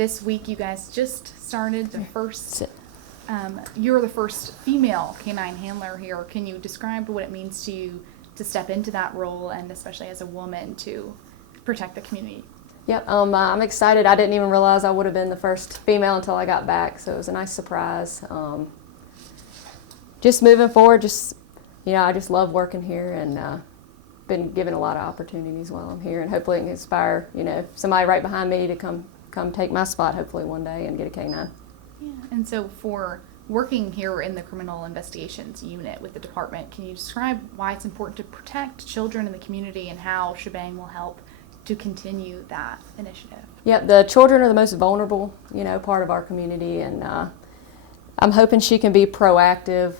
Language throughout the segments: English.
this week you guys just started the first, you're the first female canine handler here. Can you describe what it means to you to step into that role, and especially as a woman, to protect the community? Yep, I'm excited. I didn't even realize I would have been the first female until I got back, so it was a nice surprise. Just moving forward, I just love working here, and been given a lot of opportunities while I'm here, and hopefully it can inspire, somebody right behind me to come take my spot hopefully one day and get a canine. Yeah, and so for working here in the criminal investigations unit with the department, can you describe why it's important to protect children in the community and how Shebang will help to continue that initiative? Yep, the children are the most vulnerable, part of our community, and I'm hoping she can be proactive.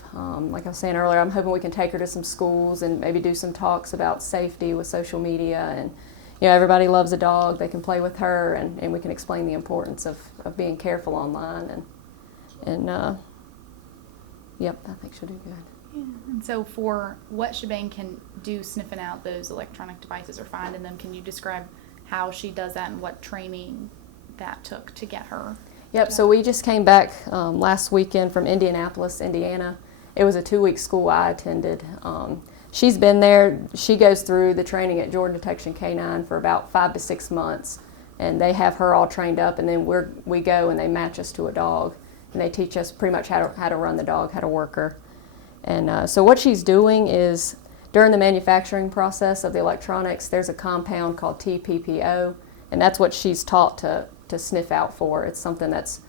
Like I was saying earlier, I'm hoping we can take her to some schools and maybe do some talks about safety with social media. And everybody loves a dog. They can play with her, and we can explain the importance of being careful online. And yep, I think she'll do good. Yeah. And so for what Shebang can do sniffing out those electronic devices or finding them, can you describe how she does that and what training that took to get her? Yep, so we just came back last weekend from Indianapolis, Indiana. It was a 2-week school I attended. She's been there. She goes through the training at Jordan Detection K9 for about 5 to 6 months, and they have her all trained up, and then we go and they match us to a dog, and they teach us pretty much how to run the dog, how to work her. And so what she's doing is, during the manufacturing process of the electronics, there's a compound called TPPO, and that's what she's taught to sniff out for. It's something that's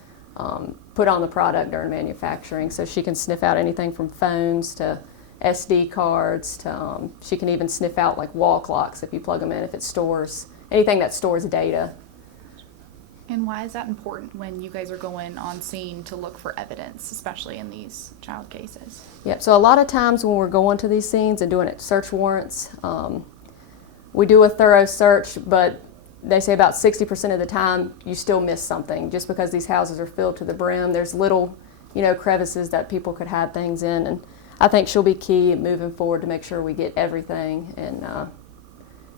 put on the product during manufacturing, so she can sniff out anything from phones to SD cards to she can even sniff out like wall clocks if you plug them in, if it stores anything that stores data. And why is that important when you guys are going on scene to look for evidence, especially in these child cases? Yep, so a lot of times when we're going to these scenes and doing search warrants, we do a thorough search, but they say about 60% of the time you still miss something just because these houses are filled to the brim. There's little, crevices that people could hide things in, and I think she'll be key moving forward to make sure we get everything, and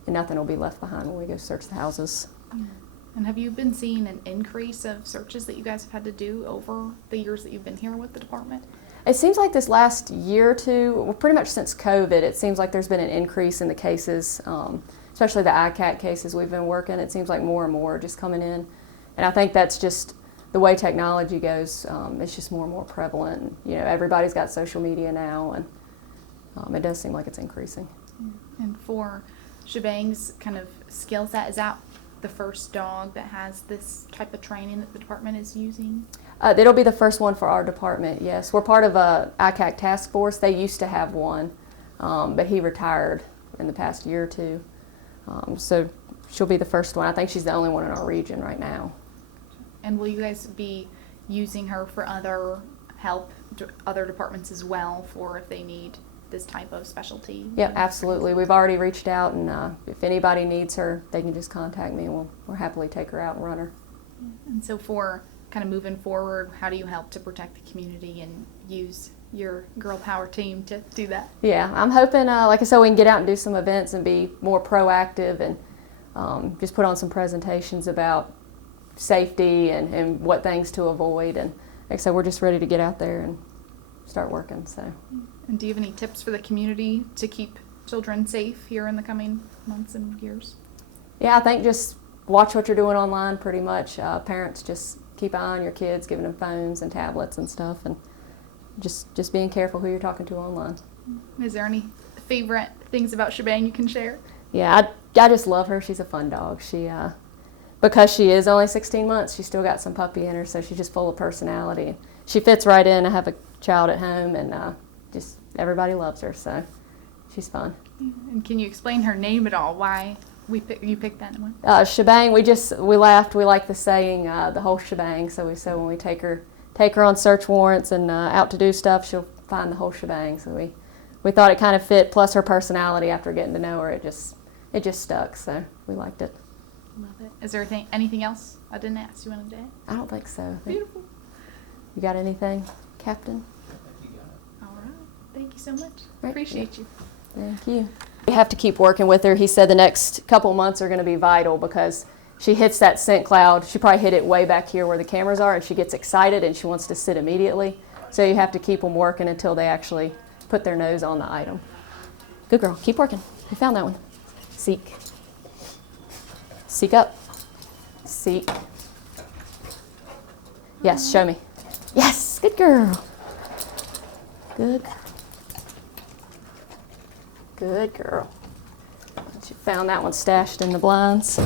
nothing will be left behind when we go search the houses. Yeah. And have you been seeing an increase of searches that you guys have had to do over the years that you've been here with the department? It seems like this last year or two, well, pretty much since COVID, it seems like there's been an increase in the cases, especially the ICAT cases we've been working. It seems like more and more are just coming in. And I think that's just the way technology goes. It's just more and more prevalent. Everybody's got social media now, and it does seem like it's increasing. And for Shebang's kind of skill set, is that the first dog that has this type of training that the department is using? It'll be the first one for our department, yes. We're part of a ICAC task force. They used to have one, but he retired in the past year or two. So she'll be the first one. I think she's the only one in our region right now. And will you guys be using her for other help, other departments as well, for if they need this type of specialty? Yeah, absolutely. We've already reached out, and if anybody needs her, they can just contact me, and we'll happily take her out and run her. And so for kind of moving forward, how do you help to protect the community and use your girl power team to do that? Yeah, I'm hoping, like I said, we can get out and do some events and be more proactive, and just put on some presentations about safety and what things to avoid. And like I said, we're just ready to get out there and start working. So. And do you have any tips for the community to keep children safe here in the coming months and years? Yeah, I think just watch what you're doing online pretty much. Parents, just keep an eye on your kids, giving them phones and tablets and stuff, and just being careful who you're talking to online. Is there any favorite things about Shebang you can share? Yeah, I just love her. She's a fun dog. She, because she is only 16 months, she's still got some puppy in her, so she's just full of personality. She fits right in. I have a child at home, and just everybody loves her, so she's fun. And can you explain her name at all? Why you picked that one? Shebang. We laughed. We like the saying, the whole shebang. So we said when we take her on search warrants and out to do stuff, she'll find the whole shebang. So we thought it kind of fit. Plus her personality, after getting to know her, it just stuck. So we liked it. Love it. Is there anything else I didn't ask you wanted to add? I don't think so. Beautiful. You got anything, Captain? All right. Thank you so much. Right. Appreciate you. Thank you. We have to keep working with her. He said the next couple months are going to be vital because she hits that scent cloud. She probably hit it way back here where the cameras are, and she gets excited and she wants to sit immediately. So you have to keep them working until they actually put their nose on the item. Good girl. Keep working. You found that one. Seek. Seek up. Seek. Yes, show me. Yes, good girl. Good. Good girl. She found that one stashed in the blinds.